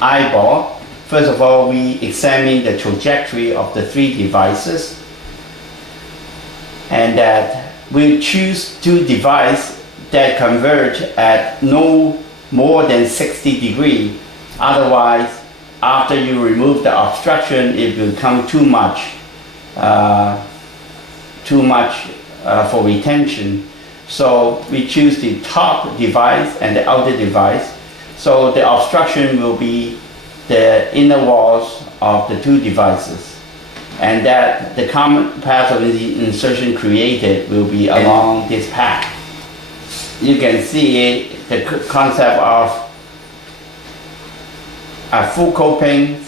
eyeball, first of all, we examine the trajectory of the three devices, and that we choose two devices that converge at no more than 60 degrees. Otherwise, after you remove the obstruction, it will become too much for retention. So we choose the top device and the outer device. So the obstruction will be the inner walls of the two devices, and that the common path of the insertion created will be along this path. You can see the concept of a full coping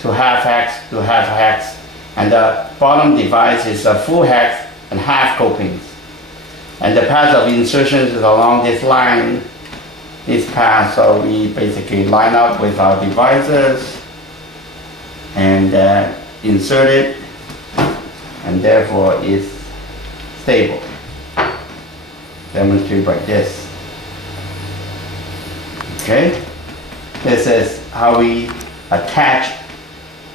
to half hex to half hex, and the bottom device is a full hex and half copings. And the path of insertion is along this line, this path. So we basically line up with our devices and insert it, and therefore it's stable. Demonstrate like this. Okay, this is how we attach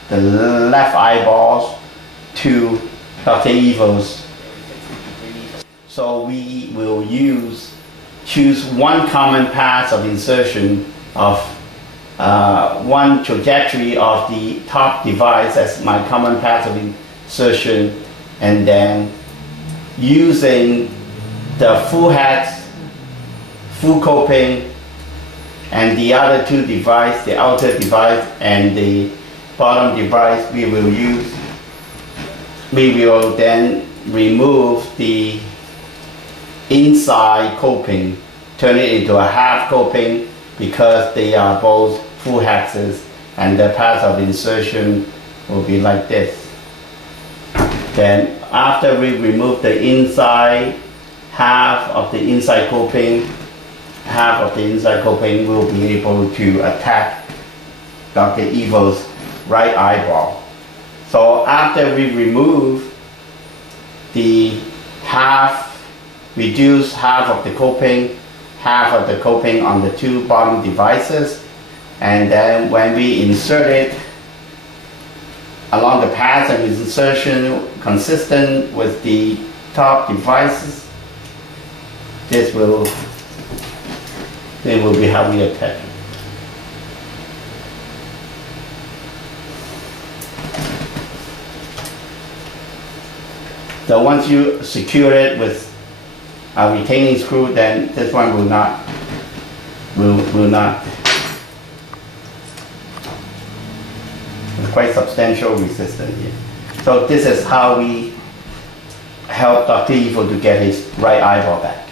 the left eyeballs to Dr. Evo's. So we will choose one common path of insertion of one trajectory of the top device as my common path of insertion, and then using the full hex, full coping, and the other two devices, the outer device and the bottom device, we will then remove the inside coping, turn it into a half coping, because they are both full hexes, and the path of insertion will be like this. Then after we remove the inside, half of the inside coping will be able to attack Dr. Evo's right eyeball. So after we remove the reduce half of the coping on the two bottom devices, and then when we insert it along the path of insertion consistent with the top devices, this will be how we attach it. So once you secure it with a retaining screw, then this one will not. It's quite substantial resistance here. So this is how we help Dr. Evo to get his right eyeball back.